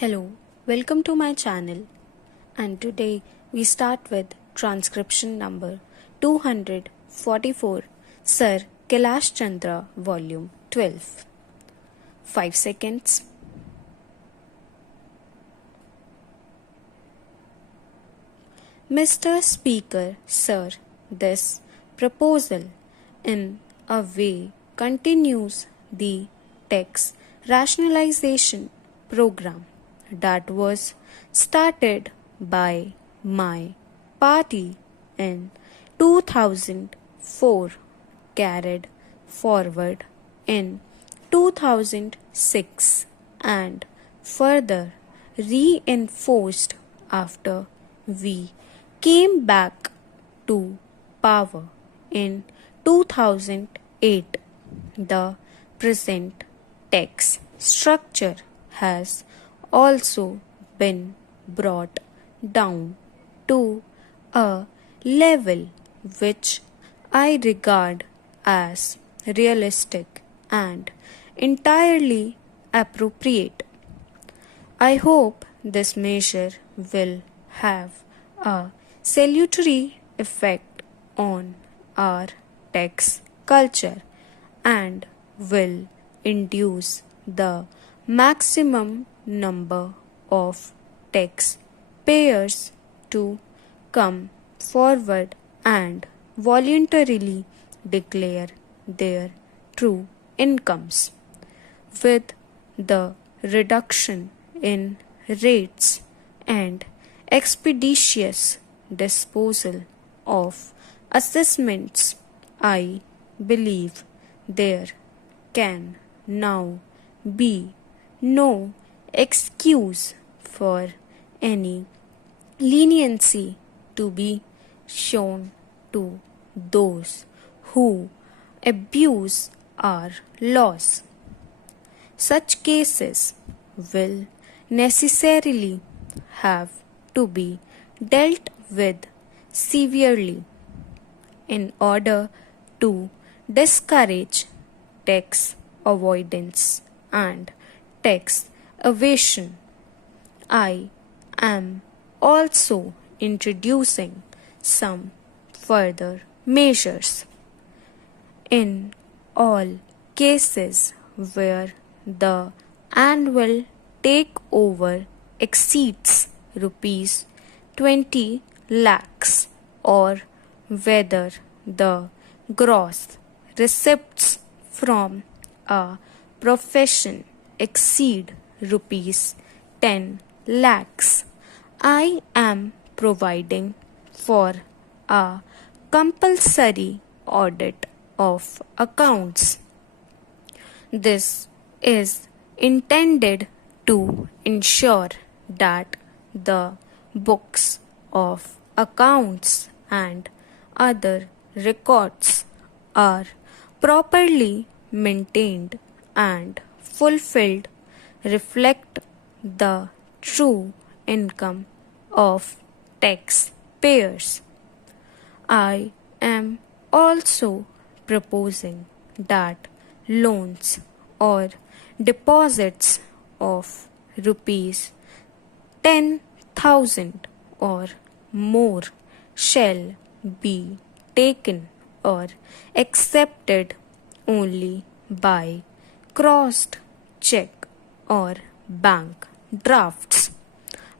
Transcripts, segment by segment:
Hello, welcome to my channel, and today we start with transcription number 244, Sir Kailash Chandra, Volume 12. 5 seconds. Mr. Speaker, Sir, this proposal in a way continues the tax rationalization program that was started by my party in 2004, carried forward in 2006, and further reinforced after we came back to power in 2008. The present tax structure has also been brought down to a level which I regard as realistic and entirely appropriate. I hope this measure will have a salutary effect on our tax culture and will induce the maximum number of taxpayers to come forward and voluntarily declare their true incomes. With the reduction in rates and expeditious disposal of assessments, I believe there can now be no excuse for any leniency to be shown to those who abuse our laws. Such cases will necessarily have to be dealt with severely in order to discourage tax avoidance and tax evasion. I am also introducing some further measures. In all cases where the annual takeover exceeds rupees 20 lakhs, or whether the gross receipts from a profession exceed rupees 10 lakhs, I am providing for a compulsory audit of accounts. This is intended to ensure that the books of accounts and other records are properly maintained and fulfilled, reflect the true income of taxpayers. I am also proposing that loans or deposits of rupees 10,000 or more shall be taken or accepted only by crossed check or bank drafts.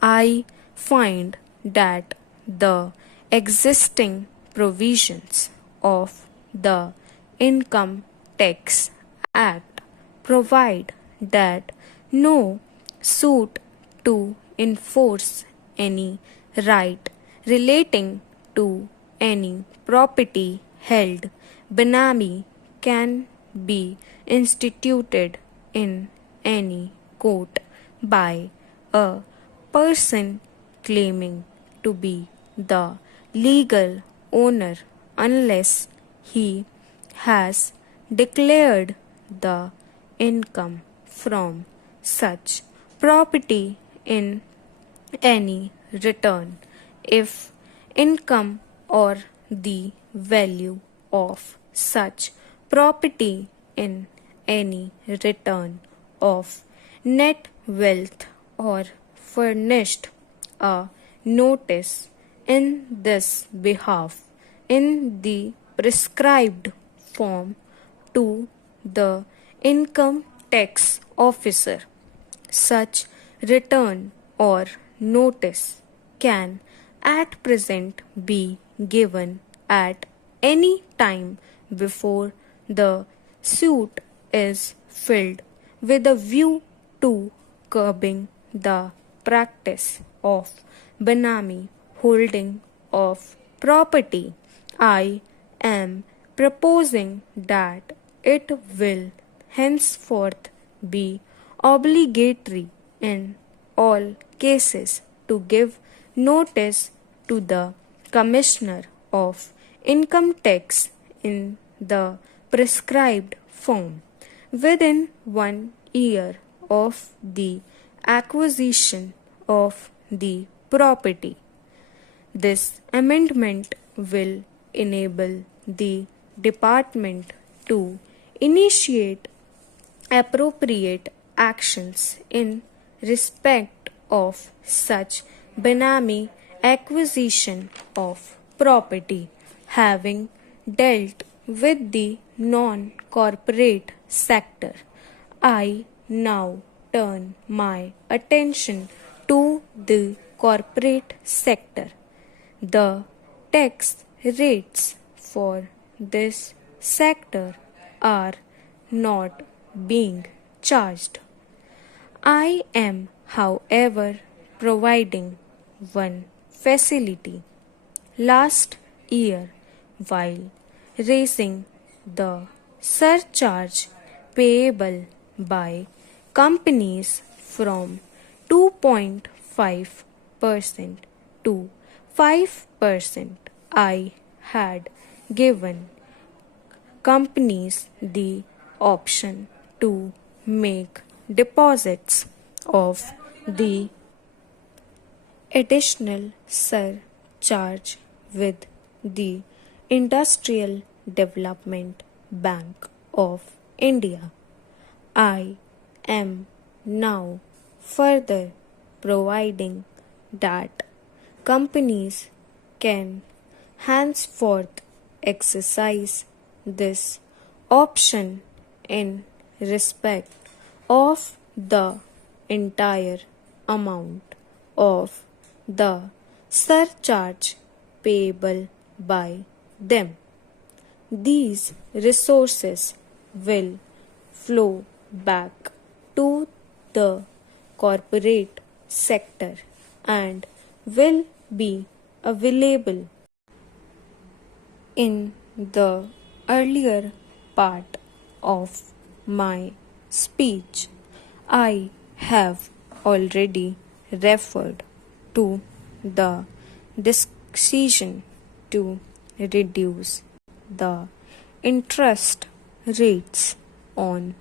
I find that the existing provisions of the Income Tax Act provide that no suit to enforce any right relating to any property held benami can be instituted in any court by a person claiming to be the legal owner unless he has declared the income from such property in any return. If income or the value of such property in any return of net wealth or furnished a notice in this behalf in the prescribed form to the income tax officer. Such return or notice can at present be given at any time before the suit is filed, with a view to curbing the practice of benami holding of property. I am proposing that it will henceforth be obligatory in all cases to give notice to the Commissioner of Income Tax in the prescribed form within 1 year of the acquisition of the property. This amendment will enable the department to initiate appropriate actions in respect of such benami acquisition of property. Having dealt with the non-corporate sector, I now turn my attention to the corporate sector. The tax rates for this sector are not being charged. I am, however, providing one facility. Last year, while raising the surcharge payable by companies from 2.5% to 5%, I had given companies the option to make deposits of the additional surcharge with the Industrial Development Bank of India. I am now further providing that companies can henceforth exercise this option in respect of the entire amount of the surcharge payable by them. These resources will flow back to the corporate sector and will be available. In the earlier part of my speech, I have already referred to the decision to reduce the interest rates on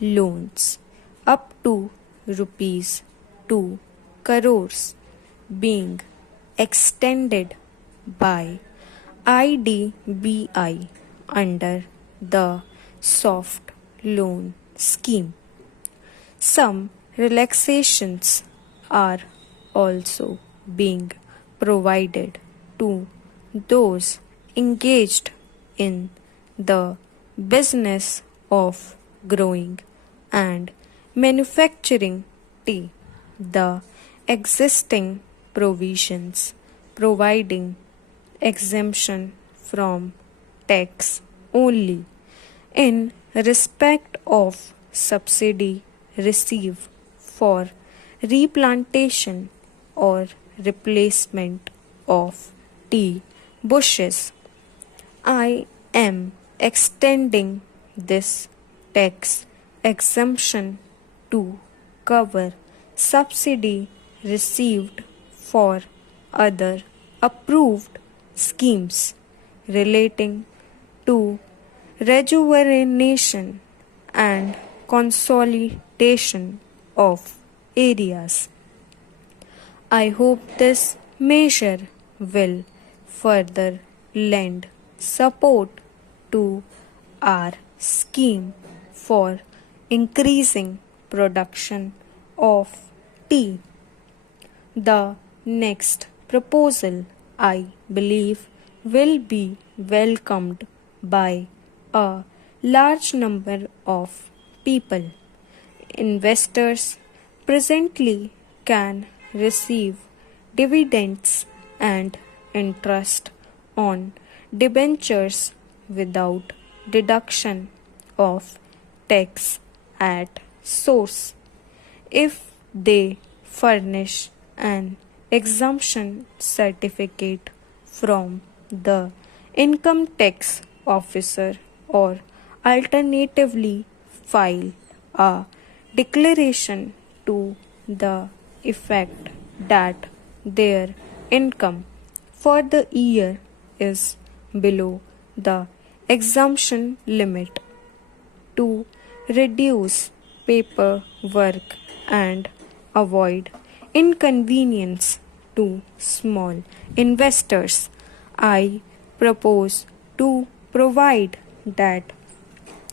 loans up to rupees 2 crores being extended by IDBI under the soft loan scheme. Some relaxations are also being provided to those engaged in the business of growing and manufacturing tea. The existing provisions providing exemption from tax only in respect of subsidy received for replantation or replacement of tea bushes. I am extending this tax exemption to cover subsidy received for other approved schemes relating to rejuvenation and consolidation of areas. I hope this measure will further lend support to our scheme for increasing production of tea. The next proposal, I believe, will be welcomed by a large number of people. Investors presently can receive dividends and interest on debentures without deduction of tax at source if they furnish an exemption certificate from the income tax officer or alternatively file a declaration to the effect that their income for the year is below the exemption limit to reduce paperwork and avoid inconvenience to small investors. I propose to provide that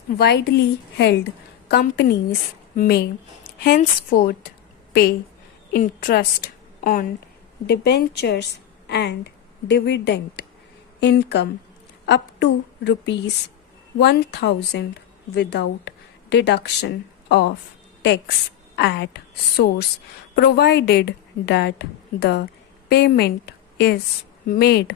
widely held companies may henceforth pay interest on debentures and dividend income up to rupees 1000 without deduction of tax at source, provided that the payment is made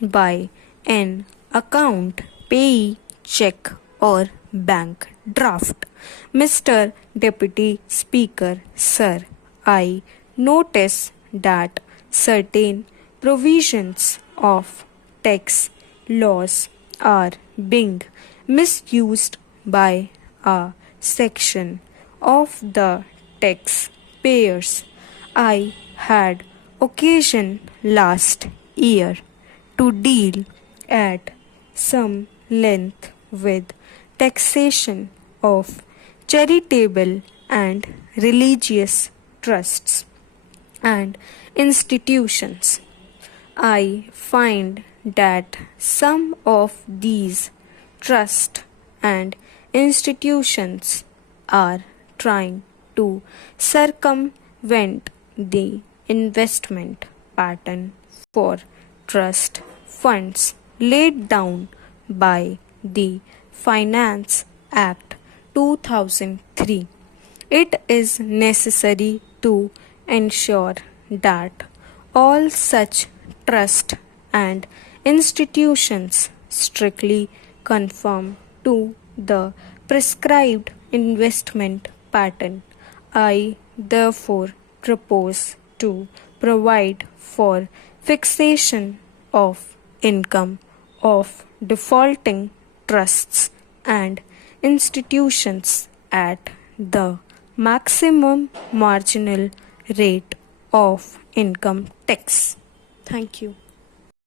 by an account payee check or bank draft. Mr. Deputy Speaker, sir, I notice that certain provisions of tax laws are being misused by a section of the taxpayers. I had occasion last year to deal at some length with taxation of charitable and religious trusts and institutions. I find that some of these trusts and institutions are trying to circumvent the investment pattern for trust funds laid down by the Finance Act 2003. It is necessary to ensure that all such trusts and institutions strictly conform to the prescribed investment pattern. I therefore propose to provide for fixation of income of defaulting trusts and institutions at the maximum marginal rate of income tax. Thank you.